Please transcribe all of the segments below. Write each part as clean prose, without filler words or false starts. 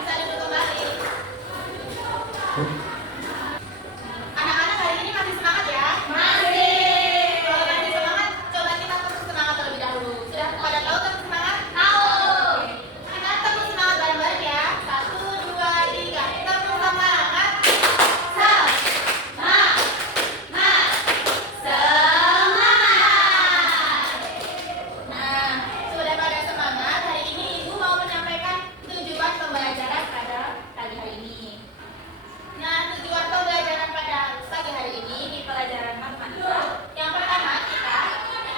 Bisa duduk kembali. Anak-anak hari ini masih semangat ya? Masih. Kalau masih semangat, coba kita tepuk semangat terlebih dahulu. Sudah pada tahu tepuk semangat? Tahu. Kita tepuk semangat bareng-bareng ya. 1, 2, 3. Tepuk semangat. Nah, sudah pada semangat. Hari ini Ibu mau menyampaikan tujuan pembelajaran pada pagi hari ini. Nah, tujuan pembelajaran pada pagi hari ini di pelajaran matematika. Yang pertama, kita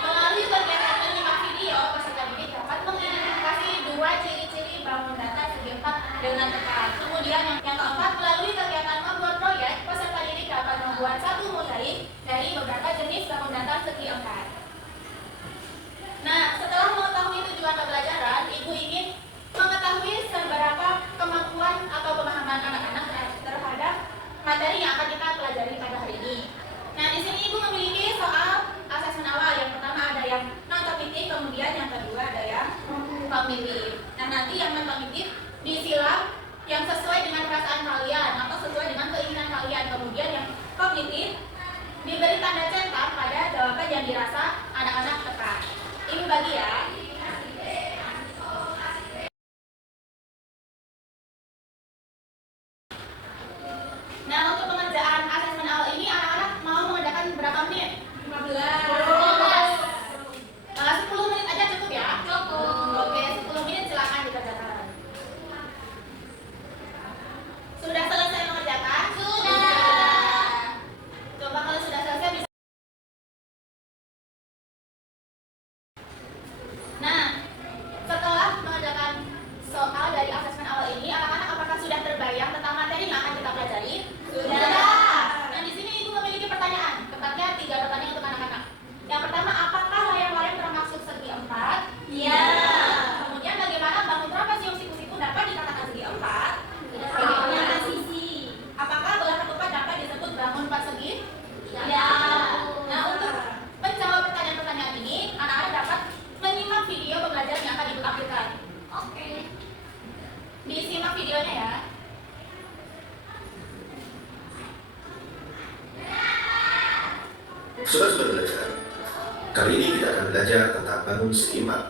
melalui kegiatan menyimak video peserta didik dapat mengidentifikasi dua ciri-ciri bangun data segi empat dengan tepat. Kemudian yang keempat, melalui kegiatan membuat proyek, peserta didik dapat membuat satu mozaik dari beberapa jenis bangun data segi empat. Nah, setelah mengetahui tujuan pembelajaran, Ibu ingin mengetahui seberapa kemampuan atau pemahaman anak-anak terhadap materi yang akan kita pelajari pada hari ini. Nah, di sini Ibu memiliki soal asesmen awal. Yang pertama ada yang non kognitif, kemudian yang kedua ada yang kognitif. Nah, nanti yang non kognitif disilang yang sesuai dengan perasaan kalian atau sesuai dengan keinginan kalian. Kemudian yang kognitif diberi tanda centang pada jawaban yang dirasa anak-anak tepat. Ini bagi ya. Nah, untuk pengerjaan asesmen awal ini anak-anak mau mengerjakan berapa menit? 15. 10 menit aja cukup ya? Cukup. Oke, 10 menit silakan dikerjakan. Sudah selesai mengerjakan? Sudah. Coba kalau sudah selesai bisa. Nah, setelah mengerjakan soal dari asesmen awal ini, anak-anak apakah sudah terbayang tentang materi yang akan kita pelajari? Sudah. Nah, di sini Ibu memiliki pertanyaan, tepatnya 3 pertanyaan untuk anak-anak. Yang pertama, apakah layang-layang termasuk segi empat? Iya. Kemudian bagaimana bangun trapesium siku-siku dapat dikatakan segi empat? Bagaimana sisi? Apakah belah ketupat dapat disebut bangun 4 segi? Iya. Nah, untuk menjawab pertanyaan-pertanyaan ini, anak-anak dapat menyimak video pembelajaran yang akan Ibu tampilkan. Oke. Disimak videonya ya. Saudara-saudara belajar, kali ini kita akan belajar tentang bangun segi empat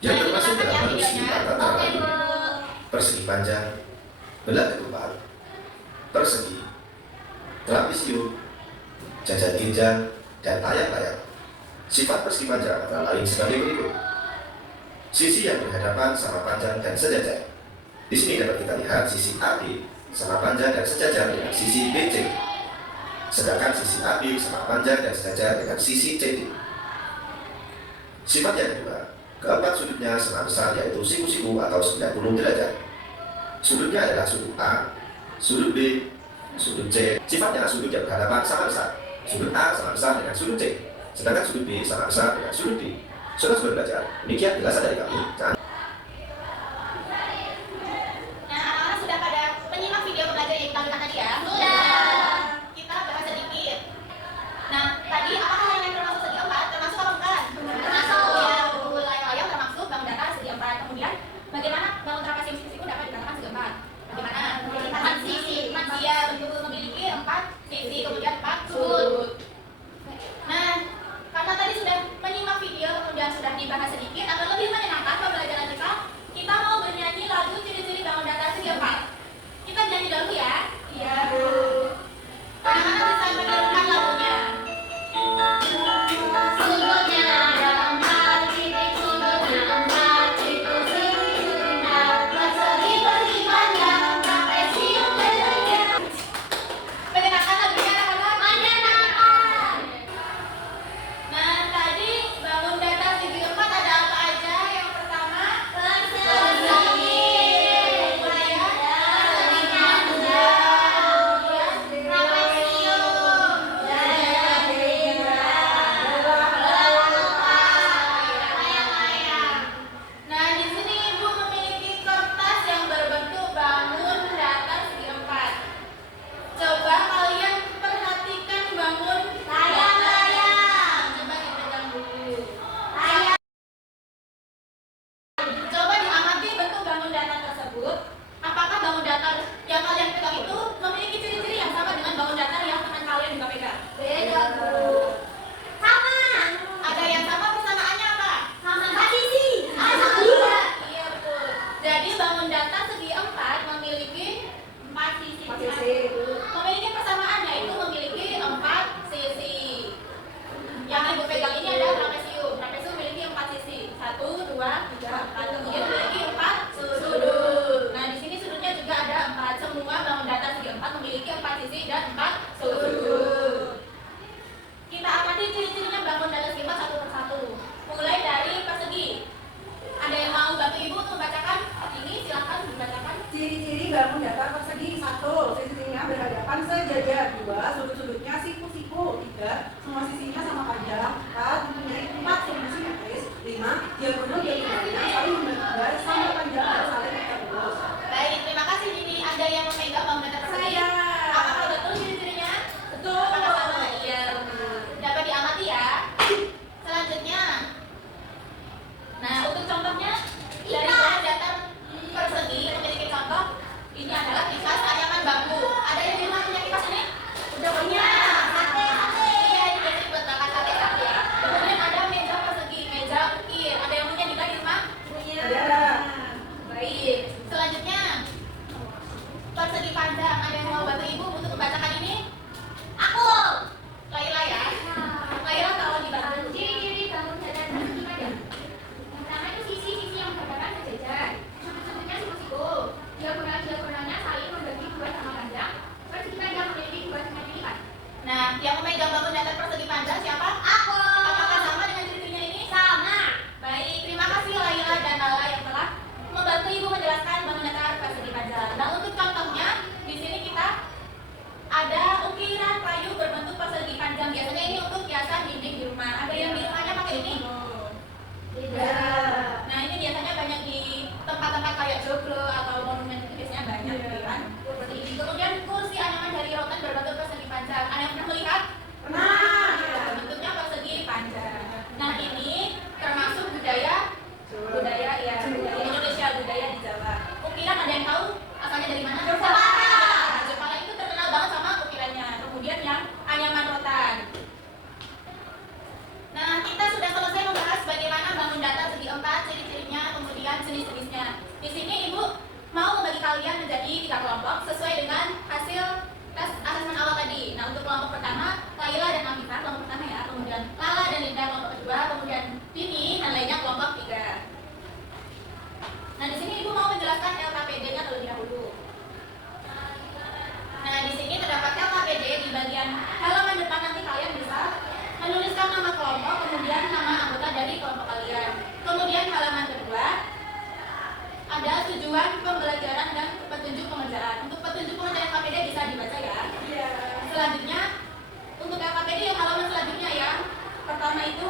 yang termasuk dalam bangun segi empat antara lain persegi panjang, belah ketupat, persegi, trapesium, jajar ginjal, dan layang-layang. Sifat persegi panjang antara lain sebagai berikut. Sisi yang berhadapan sama panjang dan sejajar. Di sini dapat kita lihat sisi AB sama panjang dan sejajar dengan sisi BC. Sedangkan sisi AB sama panjang dan sejajar dengan sisi CD. Sifat yang kedua, keempat sudutnya sama besar yaitu siku-siku atau 90 derajat. Sudutnya adalah sudut A, sudut B, sudut C. Sifatnya sudut yang berhadapan sama besar. Sudut A sama besar dengan sudut C, sedangkan sudut B sama besar dengan sudut D. Saudara belajar, demikian penjelasan dari kami. Nah, anak-anak sudah pada menyimak video pembelajaran yang kita lakukan tadi ya? Sudah. Kita bahas sedikit. Nah, tadi apakah layang termasuk segi empat? Termasuk apa bukan? Termasuk. Ya, layang termasuk bangun data segi empat. Kemudian, bagaimana bangun trapesium siku-siku dapat dikatakan segi empat? Bagaimana? 4 sisi. Dia memiliki 4 sisi, kemudian 4 sudut. Nah, karena tadi sudah menyimak video, kemudian sudah dibahas sedikit, agar lebih menyenangkan pembelajaran bangun data segi 4 memiliki 4 sisi. Memiliki persamaan, yaitu memiliki 4 sisi. Yang ibu pegang ini adalah trapesium. Trapesium memiliki 4 sisi. 1, 2, 3, 4. Kemudian memiliki 4 sudut. Nah, di sini sudutnya juga ada 4. Semua bangun data segi 4 memiliki 4 sisi dan 4 sudut. Kita amati ciri-cirinya bangun data segi 4 satu persatu. Mulai dari persegi. Ada yang mau bantu ibu untuk membacakan ini? Silakan dibacakan. Ciri-ciri bangun data persegi. 1. Sisinya berhadapan sejajar. 2. Sudut-sudutnya siku-siku. 3. Semua sisinya sama panjang. 4. Mempunyai 4 sudut simetris. 5. Diagonal-diagonalnya saling membentuk sama panjang dan saling terus. Baik, terima kasih Dini. Ada yang memegang bangun data persegi? Saya. Apakah betul ciri-cirinya? Betul. Apakah sama? Iya. Dapat diamati ya. Selanjutnya. Nah, untuk contohnya dari bangun data persegi memiliki contoh. Ini adalah kipas anyaman bambu. Ada yang di rumah punya kipas ini? Udah punya. Iya, ini biasanya buat bakar sate ya. Kemudian ada meja persegi, meja ukir. Ada yang punya juga di rumah? Ada. Baik. Selanjutnya persegi panjang. Ada yang mau bantu ibu untuk membacakan ini? Aku. Laila ya. Laila kalau dibantu. Ciri-ciri bangun data persegi panjang. Yang pertama itu sisi-sisi yang berhadapan sejajar. Sudut-sudutnya siku-siku. Diagonal-diagonalnya saling membagi 2 sama panjang. Persegi panjang memiliki 2 simetri lipat. Nah, yang memegang bangun data persegi panjang siapa? Aku. Apakah sama dengan ciri-cirinya ini? Sama. Baik, terima kasih Laila dan Nala yang telah membantu ibu menjelaskan bangun data persegi panjang. Nah, untuk contohnya di sini kita ada ukiran kayu berbentuk persegi panjang. Biasanya ini untuk hiasan dinding di rumah. Ada yang di rumahnya pakai ini? Nah, ini biasanya banyak di tempat-tempat kayak joglo atau monumen itu biasanya banyak gitu kan. Seperti ini. Kemudian kursi anyaman dari rotan berbentuk persegi panjang. Ada yang pernah melihat? Pernah. Ya, bentuknya persegi panjang. Nah, ini termasuk budaya ya, budaya Indonesia, budaya di Jawa. Ukiran ada yang tahu asalnya dari mana? Jepara. Nah, Jepara itu terkenal banget sama ukirannya. Kemudian yang anyaman rotan. Nah, kita sudah selesai membahas bagaimana bangun data segi 4, ciri-cirinya, kemudian jenis-jenisnya. Di sini Ibu mau membagi kalian menjadi 3 kelompok sesuai dengan hasil tes asesmen awal tadi. Nah, untuk kelompok pertama, Laila dan Nafisa, kelompok pertama ya. Kemudian Lala dan Linda, kelompok kedua. Kemudian Dini dan lainnya kelompok 3. Nah, di sini Ibu mau menjelaskan LKPD-nya terlebih dahulu. Nah, di sini terdapat LKPD di bagian halaman depan. Nanti kalian bisa menuliskan nama kelompok, kemudian nama anggota dari kelompok kalian. Kemudian halaman kedua ada tujuan pembelajaran dan petunjuk pengerjaan. Untuk petunjuk pengerjaan LKPD bisa dibaca ya. Iya. Selanjutnya untuk LKPD yang halaman selanjutnya ya. Pertama itu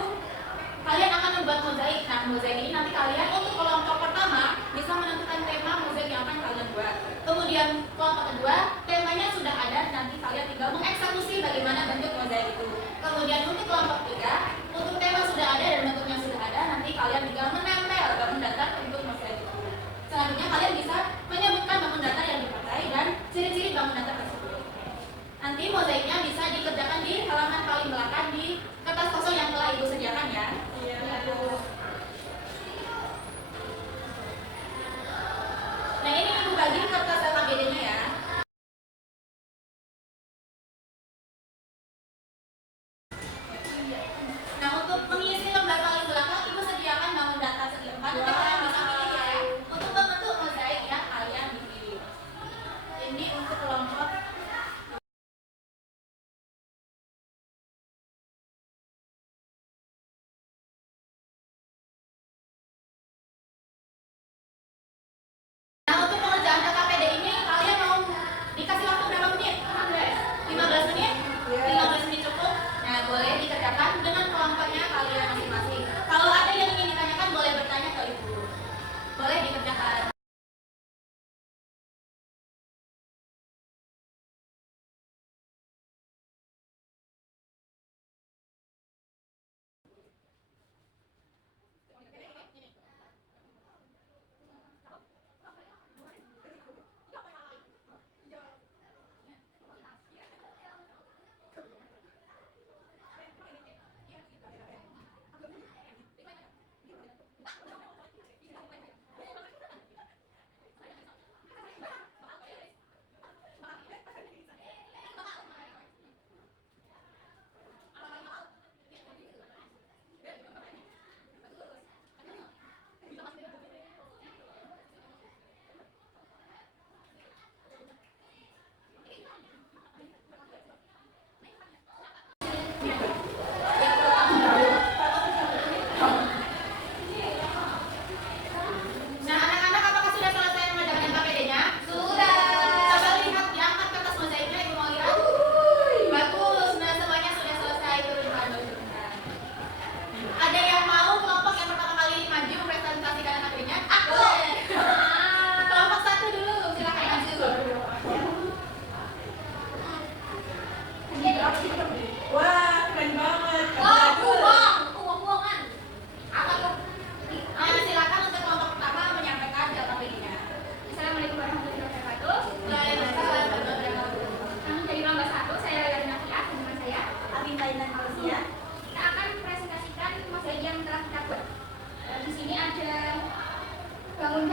kalian akan membuat mozaik. Nah, mozaik ini nanti kalian untuk kelompok pertama bisa menentukan tema mozaik yang akan kalian buat. Kemudian kelompok kedua temanya sudah ada, nanti kalian tinggal mengeksekusi bagaimana bentuk mozaik itu. Kemudian untuk kelompok 3, untuk tema sudah ada dan bentuknya sudah ada, nanti kalian tinggal menempel bangun data untuk mozaik itu. Selanjutnya kalian bisa menyebutkan bangun data yang dipakai dan ciri-ciri bangun data tersebut. Nanti mozaiknya bisa dikerjakan di halaman paling belakang di kertas kosong yang telah Ibu sediakan ya. Iya.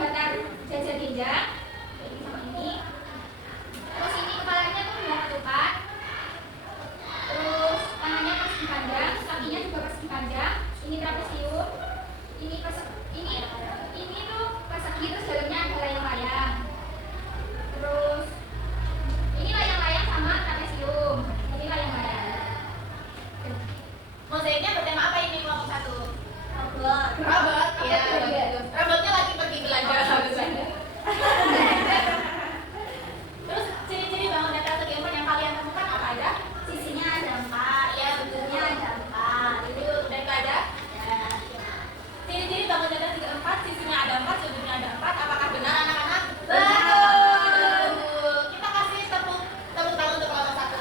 datar jajar genjang, jadi sama ini. Terus ini kepalanya tuh nggak ketupat. Terus tangannya persegi panjang, kakinya juga persegi panjang. Ini trapesium. Ini tuh persegi, terus dalamnya ada layang-layang. Terus ini layang-layang sama trapesium. Ini layang-layang. Mozaiknya bertema apa ini kelompok 1? Robot. Robot, ya. Robotnya lagi pergi belanja. Terus ciri-ciri bangun datar segi 4 yang kalian temukan apa aja? Sisinya ada 4, Ya, bentuknya ada 4. itu udah itu ada. Ya. Ciri-ciri bangun datar segi 4, sisinya ada 4, sudutnya ada 4. Apakah benar anak-anak? Betul. Kita kasih tepuk tangan untuk kelompok 1.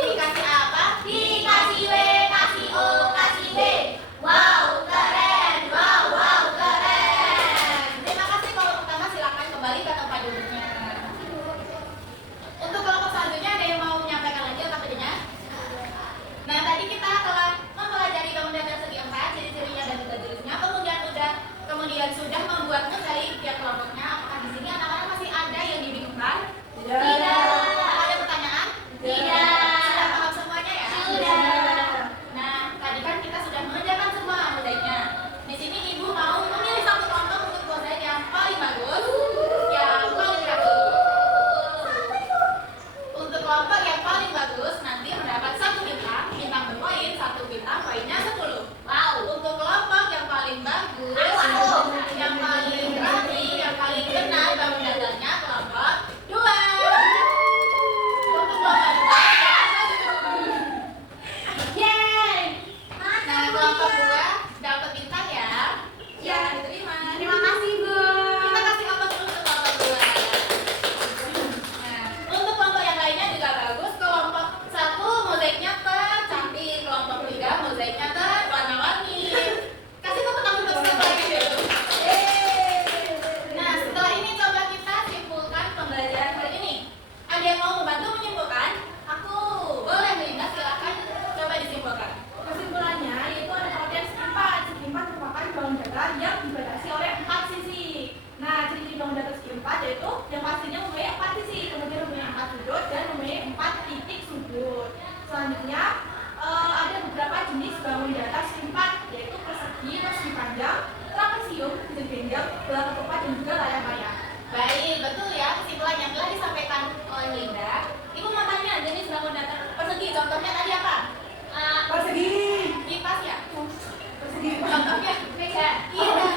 Dikasih apa? Dikasih W, kasih O, kasih B. Wow, keren. Wow, keren. Terima kasih. Kelompok pertama silakan kembali ke tempat duduknya. Untuk kelompok selanjutnya ada yang mau menyampaikan lagi apa bedanya? Nah, tadi kita telah mempelajari bangun datar segi 4, ciri-cirinya dan juga jenisnya. Kemudian sudah membuat mozaik tiap kelompoknya. Apakah di sini anak-anak masih ada yang dibingungkan? Tidak. Ada pertanyaan? Tidak. Sudah paham semuanya ya? Sudah. Nah, tadi kan kita sudah mengerjakan semua mozaiknya. Di sini ibu mau memilih satu kelompok untuk mozaik yang paling bagus, yang paling rapi. Untuk kelompok yang paling bagus nanti mendapat 1 bintang, bintang berpoin, 1 bintang, poinnya 10. Wow. Untuk kelompok yang paling bagus, yang paling rapi, yang paling benar bangun datarnya kelompok 2. Untuk kelompok 2, yeay. Nah, kelompok 2 dapat bintang ya. Ya, diterima. Terima kasih, Bu. Kita kasih apa dulu untuk kelompok 2. Nah, untuk kelompok yang lainnya juga bagus. Kelompok 1 mozaiknya tercantik, kelompok 3 mozaiknya terwarna-warni. Kasih tepuk tangan untuk satu lagi dulu. Nah, setelah ini coba kita simpulkan pembelajaran kali ini. Ada yang mau membantu menyimpulkan? Aku. Boleh, Linda, silakan coba disimpulkan. Kesimpulannya yaitu ada pengertian segi 4. Segi 4 merupakan bangun datar yang dibatasi oleh 4 sisi. Nah, ciri-ciri bangun datar segi 4 yaitu yang pastinya mempunyai 4 sisi, kemudian mempunyai 4 sudut dan mempunyai 4 titik sudut. Selanjutnya ada beberapa jenis bangun datar segi 4 yaitu persegi, persegi panjang, trapesium, persegi genjang, bola ketupat dan juga layang-layang. Baik, betul ya kesimpulan yang telah disampaikan oleh Linda. Ibu mau tanya jenis bangun datar persegi, contohnya tadi apa? Persegi, Kipas ya? persegi. Contohnya? Meja. Iya.